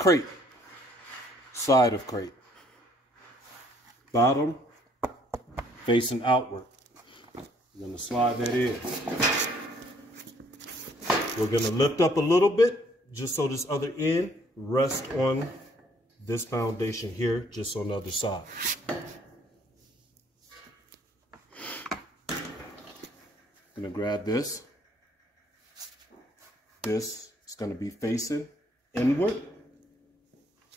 crate, side of crate. Bottom facing outward. We're going to slide that in. We're going to lift up a little bit just so this other end rests on this foundation here, just on the other side. I'm going to grab this. This is going to be facing inward.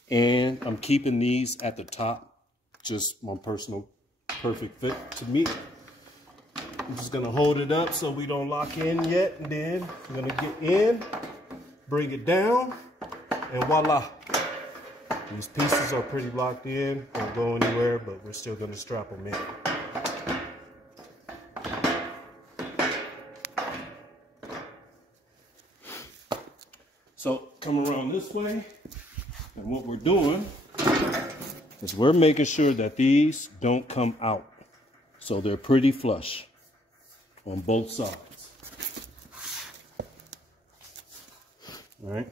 And I'm keeping these at the top, just my personal perfect fit to me. I'm just going to hold it up so we don't lock in yet. And then we're going to get in, bring it down, and voila. These pieces are pretty locked in, don't go anywhere, but we're still going to strap them in. So come around this way, and what we're doing is we're making sure that these don't come out. So they're pretty flush on both sides. All right.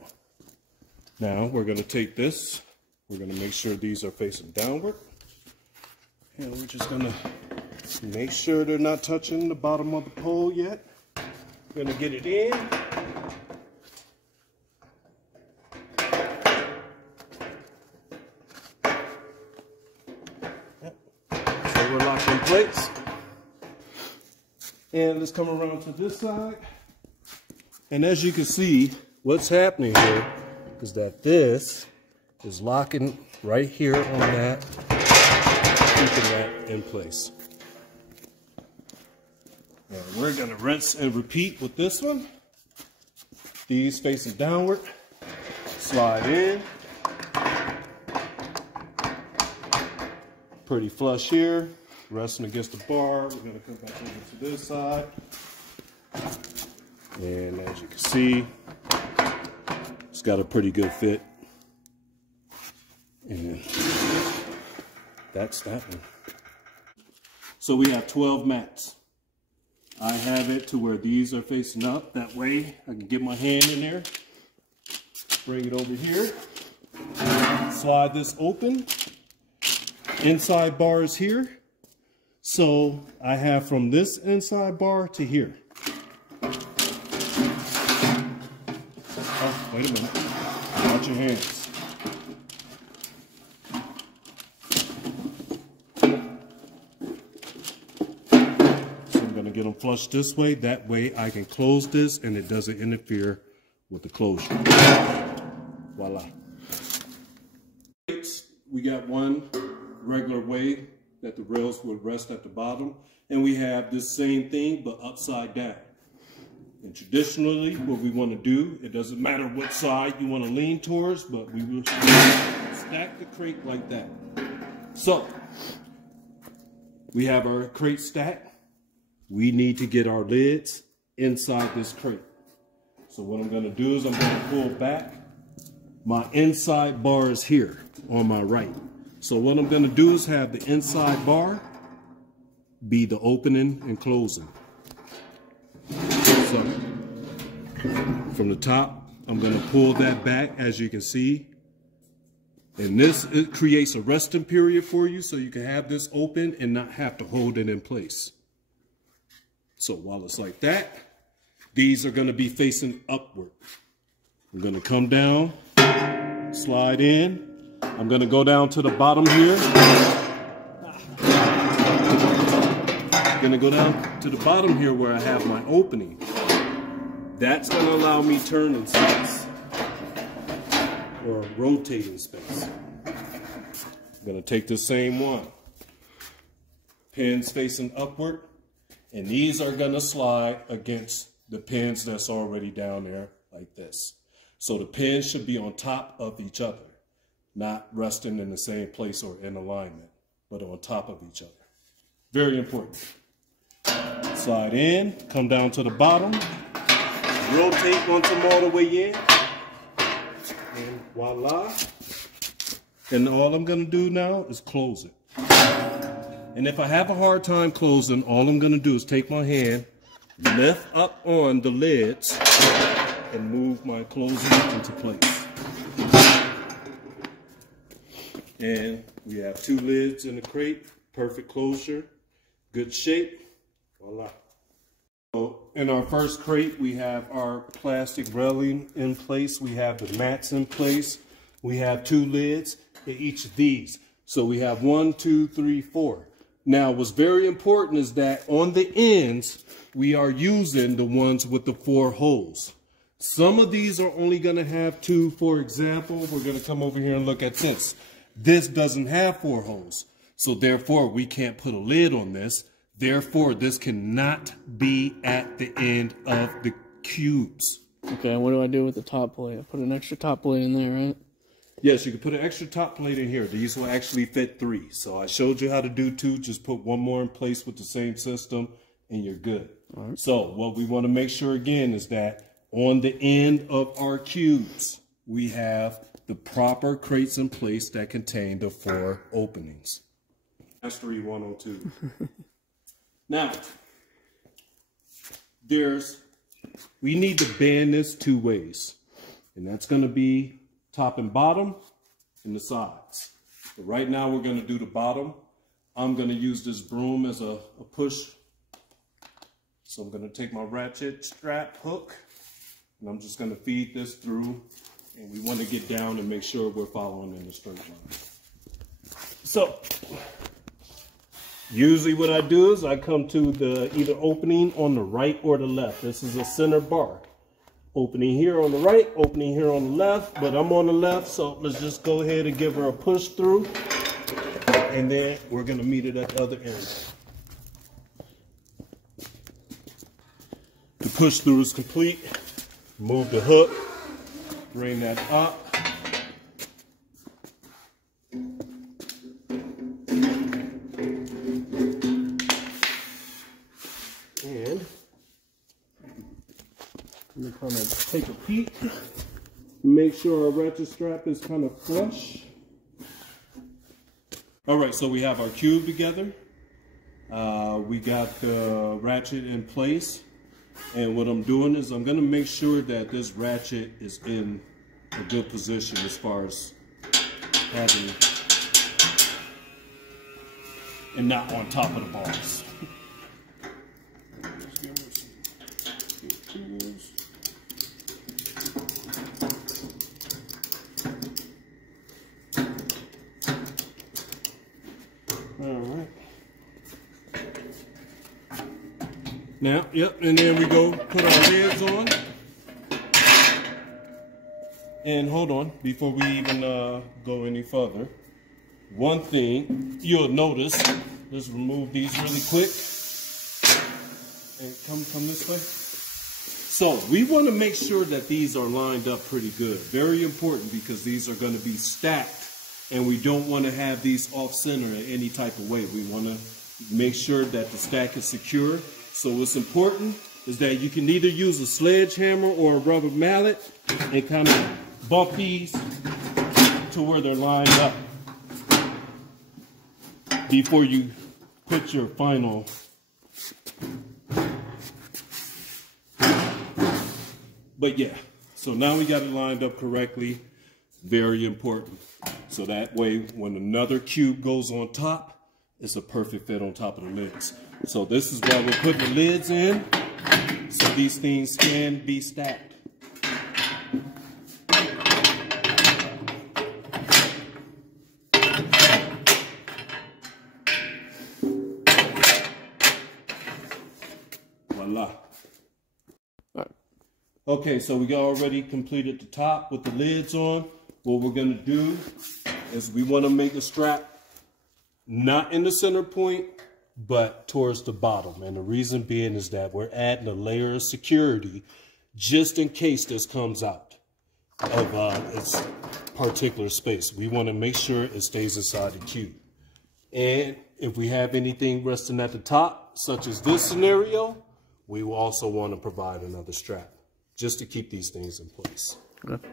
Now we're going to take this. We're going to make sure these are facing downward. And we're just going to make sure they're not touching the bottom of the pole yet. We're going to get it in. Yep. So we're locked in place. And let's come around to this side. And as you can see, what's happening here is that this is locking right here on that, keeping that in place. Now we're gonna rinse and repeat with this one. These facing downward, slide in. Pretty flush here, resting against the bar. We're gonna come back over to this side. And as you can see, it's got a pretty good fit. And that's that one. So we have 12 mats. I have it to where these are facing up. That way I can get my hand in there, bring it over here, slide this open. Inside bar is here. So I have from this inside bar to here. Oh, wait a minute. Watch your hands. Get them flush this way. That way I can close this and it doesn't interfere with the closure. Voila. We got one regular way that the rails would rest at the bottom, and we have this same thing but upside down. And traditionally what we want to do, it doesn't matter what side you want to lean towards, but we will stack the crate like that. So we have our crate stacked. We need to get our lids inside this crate. So what I'm going to do is I'm going to pull back. My inside bar is here on my right. So what I'm going to do is have the inside bar be the opening and closing. So from the top, I'm going to pull that back, as you can see. And this, it creates a resting period for you so you can have this open and not have to hold it in place. So while it's like that, these are going to be facing upward. I'm going to come down, slide in. I'm going to go down to the bottom here. I'm going to go down to the bottom here where I have my opening. That's going to allow me turning space or rotating space. I'm going to take the same one. Pins facing upward. And these are going to slide against the pins that's already down there like this. So the pins should be on top of each other, not resting in the same place or in alignment, but on top of each other. Very important. Slide in, come down to the bottom, rotate once I'm all the way in, and voila. And all I'm going to do now is close it. And if I have a hard time closing, all I'm going to do is take my hand, lift up on the lids, and move my closing into place. And we have 2 lids in the crate, perfect closure, good shape, voila. So in our first crate, we have our plastic railing in place. We have the mats in place. We have 2 lids in each of these. So we have 1, 2, 3, 4. Now, what's very important is that on the ends, we are using the ones with the 4 holes. Some of these are only going to have 2. For example, we're going to come over here and look at this. This doesn't have 4 holes. So therefore, we can't put a lid on this. Therefore, this cannot be at the end of the cubes. Okay, what do I do with the top plate? I put an extra top plate in there, right? Yes, you can put an extra top plate in here. These will actually fit 3. So I showed you how to do 2. Just put 1 more in place with the same system and you're good. All right. So what we want to make sure again is that on the end of our cubes, we have the proper crates in place that contain the 4 openings. Mastery 102. Now, we need to band this 2 ways. And that's going to be top and bottom and the sides. But right now we're going to do the bottom. I'm going to use this broom as a push. So I'm going to take my ratchet strap hook and I'm just going to feed this through, and we want to get down and make sure we're following in the straight line. So usually what I do is I come to the either opening on the right or the left. This is a center bar. Opening here on the right, opening here on the left, but I'm on the left, so let's just go ahead and give her a push through, and then we're gonna meet it at the other end. The push through is complete. Move the hook, bring that up. And I'm going to kind of take a peek, make sure our ratchet strap is kind of flush. All right, so we have our cube together. We got the ratchet in place. And what I'm doing is I'm going to make sure that this ratchet is in a good position as far as having, and not on top of the bars. All right. Now, yep, and then we go put our lids on. And hold on, before we even go any further, one thing you'll notice, let's remove these really quick. And come this way. So we want to make sure that these are lined up pretty good. Very important, because these are going to be stacked. And we don't want to have these off center in any type of way. We want to make sure that the stack is secure. So what's important is that you can either use a sledgehammer or a rubber mallet and kind of bump these to where they're lined up before you put your final. But yeah, so now we got it lined up correctly. Very important. So that way, when another cube goes on top, it's a perfect fit on top of the lids. So this is why we're putting the lids in, so these things can be stacked. Voila. Okay, so we already completed the top with the lids on. What we're gonna do is we wanna make the strap not in the center point, but towards the bottom. And the reason being is that we're adding a layer of security just in case this comes out of its particular space. We want to make sure it stays inside the cube. And if we have anything resting at the top, such as this scenario, we will also want to provide another strap just to keep these things in place. Okay.